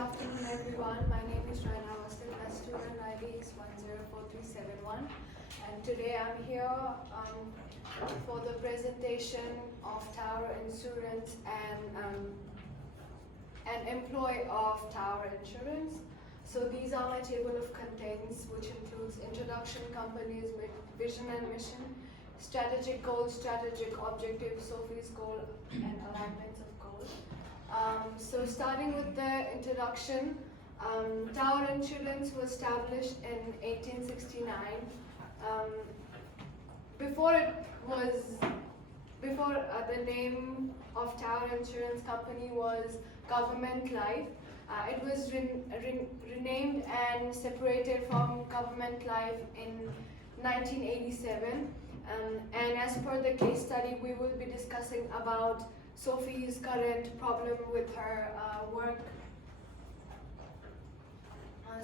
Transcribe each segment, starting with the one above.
afternoon, everyone. My name is Raina Wastil. My student ID is 104371. And today I'm here for the presentation of Tower Insurance and an employee of Tower Insurance. So these are my table of contents, which includes introduction, company's vision and mission, strategic goals, strategic objectives, Sophie's goal, and alignments of goals. So starting with the introduction, Tower Insurance was established in 1869. Before the name of Tower Insurance Company was Government Life. It was renamed and separated from Government Life in 1987. And as per the case study, we will be discussing about Sophie's current problem with her work.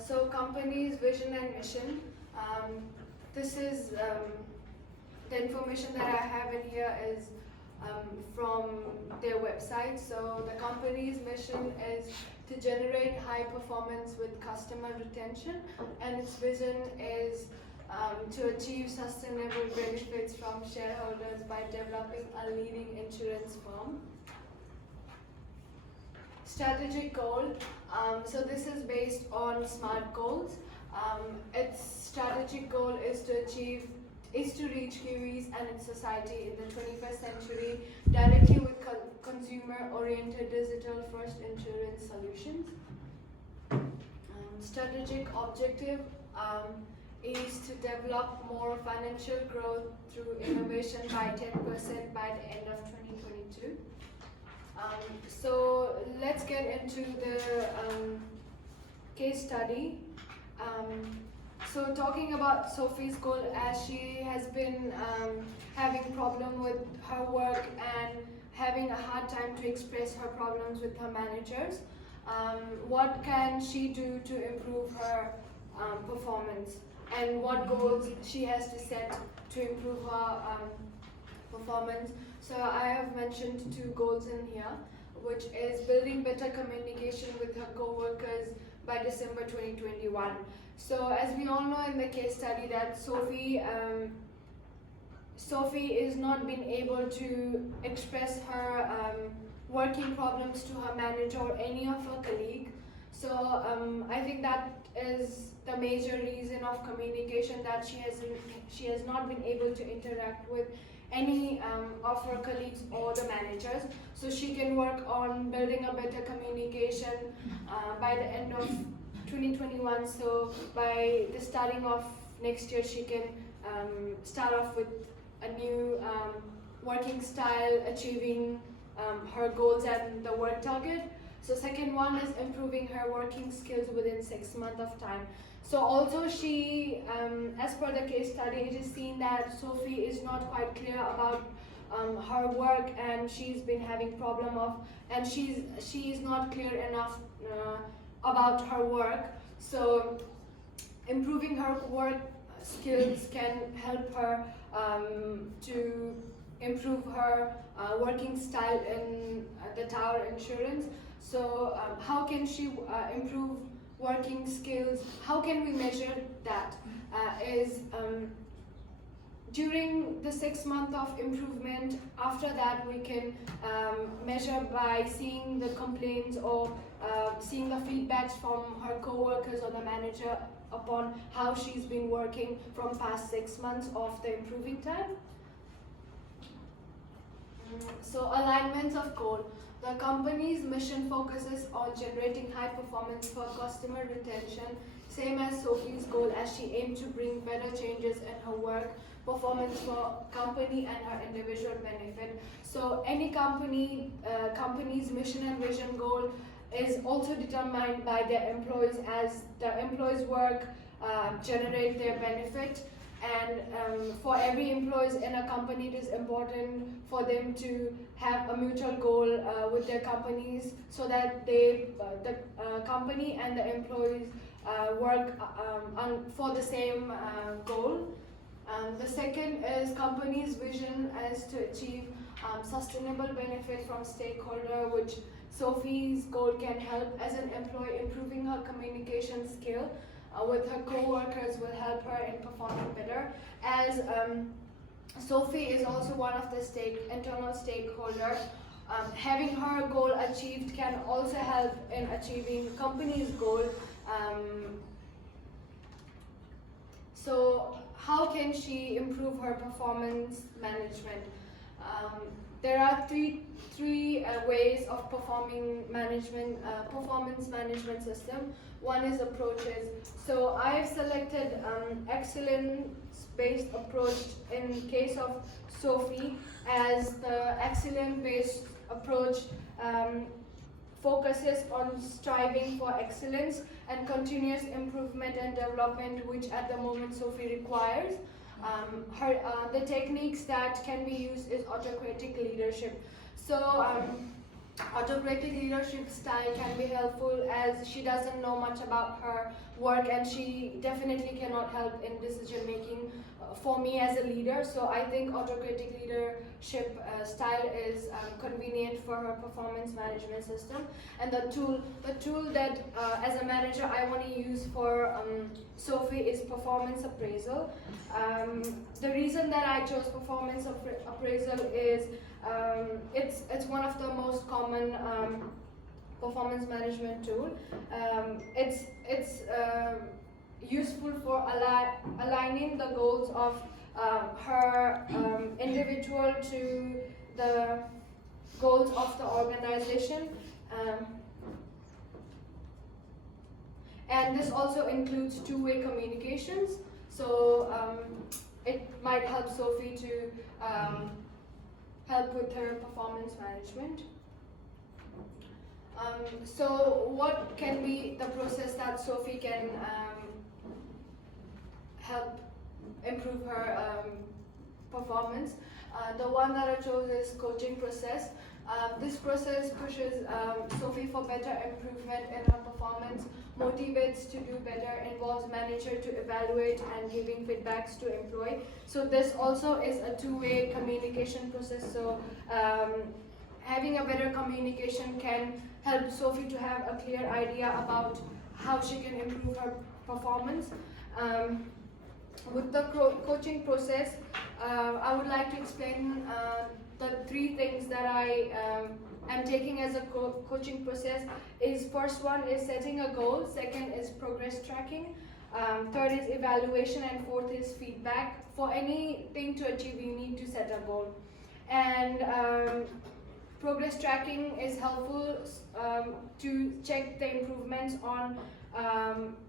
So company's vision and mission. This is the information that I have in here is from their website. So the company's mission is to generate high performance with customer retention, and its vision is to achieve sustainable benefits from shareholders by developing a leading insurance firm. Strategic goal. So this is based on SMART goals. Its strategic goal is to reach Kiwis and its society in the 21st century directly with consumer-oriented digital-first insurance solutions. Strategic objective is to develop more financial growth through innovation by 10% by the end of 2022. So let's get into the case study. So talking about Sophie's goal, as she has been having problem with her work and having a hard time to express her problems with her managers, what can she do to improve her performance, and what goals she has to set to improve her performance. So I have mentioned 2 goals in here, which is building better communication with her co-workers by December 2021. So as we all know in the case study that Sophie is not been able to express her working problems to her manager or any of her colleague. So I think that is the major reason of communication, that she has not been able to interact with any of her colleagues or the managers. So she can work on building a better communication by the end of 2021. So by the starting of next year, she can start off with a new working style, achieving her goals and the work target. So second one is improving her working skills within 6 months of time. So also she, as per the case study, it is seen that Sophie is not quite clear about her work, and she's been having problem of, and she is not clear enough about her work. So improving her work skills can help her to improve her working style in the Tower Insurance. So how can she improve working skills? How can we measure that? During the 6 months of improvement, after that we can measure by seeing the complaints or seeing the feedbacks from her co-workers or the manager upon how she's been working from past 6 months of the improving time. So alignments of goal. The company's mission focuses on generating high performance for customer retention, same as Sophie's goal, as she aimed to bring better changes in her work performance for company and her individual benefit. So any company's mission and vision goal is also determined by their employees, as the employees' work generate their benefit. And for every employees in a company, it is important for them to have a mutual goal with their companies, so that the company and the employees work for the same goal. The second is company's vision is to achieve sustainable benefit from stakeholder, which Sophie's goal can help as an employee. Improving her communication skill with her co-workers will help her in performing better, as Sophie is also one of the internal stakeholders. Having her goal achieved can also help in achieving company's goal. So how can she improve her performance management? There are three ways of performance management system. One is approaches. So I've selected excellence-based approach in case of Sophie, as the excellence-based approach focuses on striving for excellence and continuous improvement and development, which at the moment Sophie requires. The techniques that can be used is autocratic leadership. So autocratic leadership style can be helpful, as she doesn't know much about her work and she definitely cannot help in decision making for me as a leader. So I think autocratic leadership style is convenient for her performance management system. And the tool that as a manager I want to use for Sophie is performance appraisal. The reason that I chose performance appraisal is it's one of the most common performance management tool. It's useful for aligning the goals of her individual to the goals of the organization. And this also includes two-way communications. So it might help Sophie to help with her performance management. So what can be the process that Sophie can help improve her performance? The one that I chose is coaching process. This process pushes Sophie for better improvement in her performance, motivates to do better, involves manager to evaluate and giving feedbacks to employee. So this also is a two-way communication process. So having a better communication can help Sophie to have a clear idea about how she can improve her performance. With the coaching process, I would like to explain the three things that I am taking as a coaching process. Is first one is setting a goal, second is progress tracking, third is evaluation, and fourth is feedback. For anything to achieve, you need to set a goal. And progress tracking is helpful to check the improvements on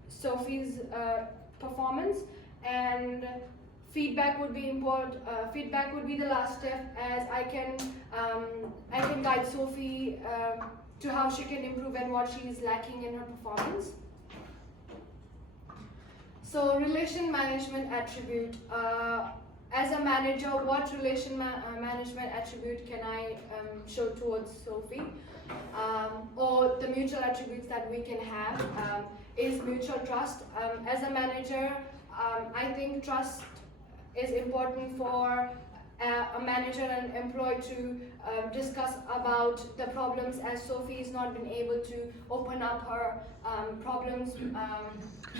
Sophie's performance, and feedback would be important. Feedback would be the last step, as I can guide Sophie to how she can improve and what she is lacking in her performance. So relation management attribute. As a manager, what relation management attribute can I show towards Sophie? Or the mutual attributes that we can have is mutual trust. As a manager, I think trust is important for a manager and employee to discuss about the problems, as Sophie has not been able to open up her problems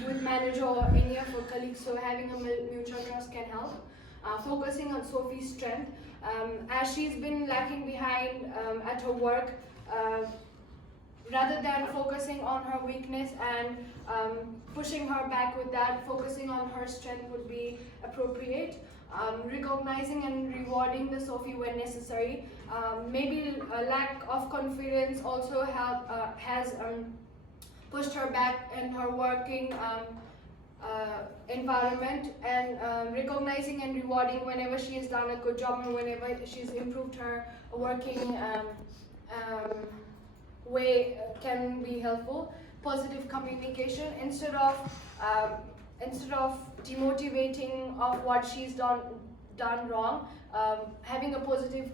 with manager or any of her colleagues. So having a mutual trust can help. Focusing on Sophie's strength, as she's been lacking behind at her work, rather than focusing on her weakness and pushing her back with that, focusing on her strength would be appropriate. Recognizing and rewarding the Sophie when necessary. Maybe a lack of confidence also has pushed her back in her working environment, and recognizing and rewarding whenever she has done a good job and whenever she's improved her working way can be helpful. Positive communication, instead of demotivating of what she's done wrong, having a positive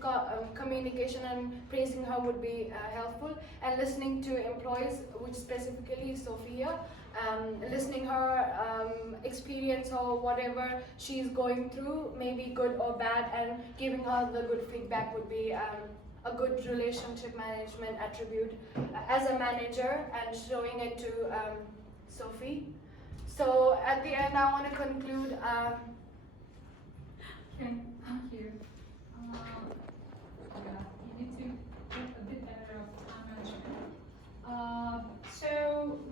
communication and praising her would be helpful. And listening to employees, which specifically Sophia, listening her experience or whatever she's going through, maybe good or bad, and giving her the good feedback would be a good relationship management attribute as a manager and showing it to Sophie. So at the end, I want to conclude. Okay, thank you. Yeah, you need to get a bit better of time management. So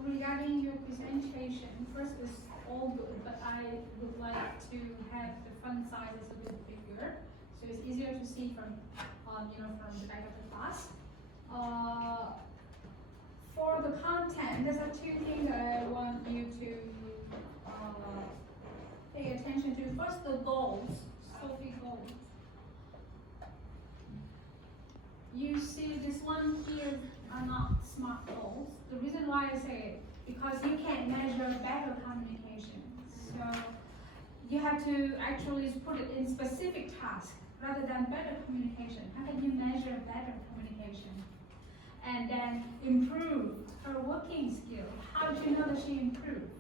regarding your presentation, first is all good, but I would like to have the font sizes a bit bigger, so it's easier to see from, from the back of the class. For the content, there's two things that I want you to pay attention to. First, the goals. Sophie goals. You see this one here are not SMART goals. The reason why I say it, because you can't measure better communication. So you have to actually put it in specific tasks rather than better communication. How can you measure better communication? And then improve her working skill. How do you know that she improved?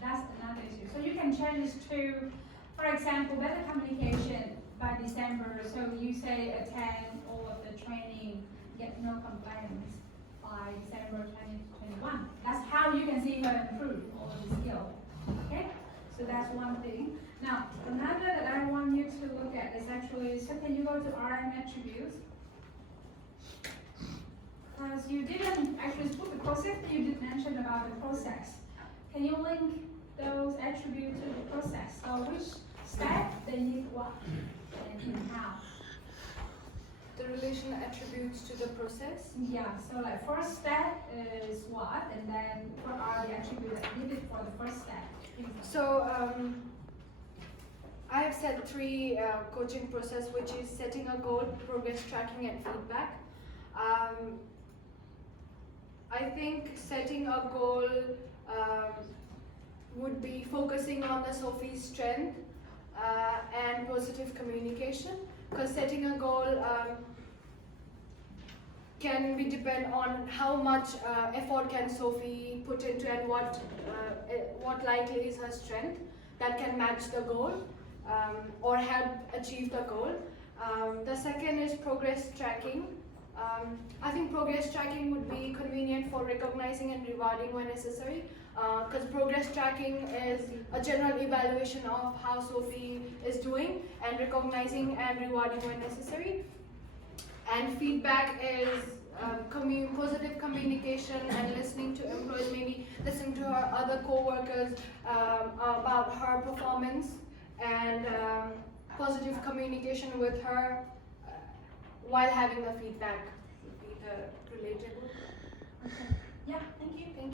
That's another issue. So you can change this to, for example, better communication by December. So you say attend all of the training, get no complaints by December 2021. That's how you can see her improve all of the skill. Okay? So that's one thing. Now, another that I want you to look at is actually, so can you go to RM attributes? Because you didn't actually put the process, but you did mention about the process. Can you link those attributes to the process? So which step they need what and how? The relation attributes to the process. Yeah, so like first step is what, and then what are the attributes that needed for the first step? So I have set three coaching process, which is setting a goal, progress tracking, and feedback. I think setting a goal would be focusing on the Sophie's strength and positive communication, because setting a goal can be depend on how much effort can Sophie put into and what likely is her strength that can match the goal or help achieve the goal. The second is progress tracking. I think progress tracking would be convenient for recognizing and rewarding when necessary, because progress tracking is a general evaluation of how Sophie is doing and recognizing and rewarding when necessary. And feedback is positive communication and listening to employees, maybe listening to her other co-workers about her performance, and positive communication with her while having the feedback would be the relatable.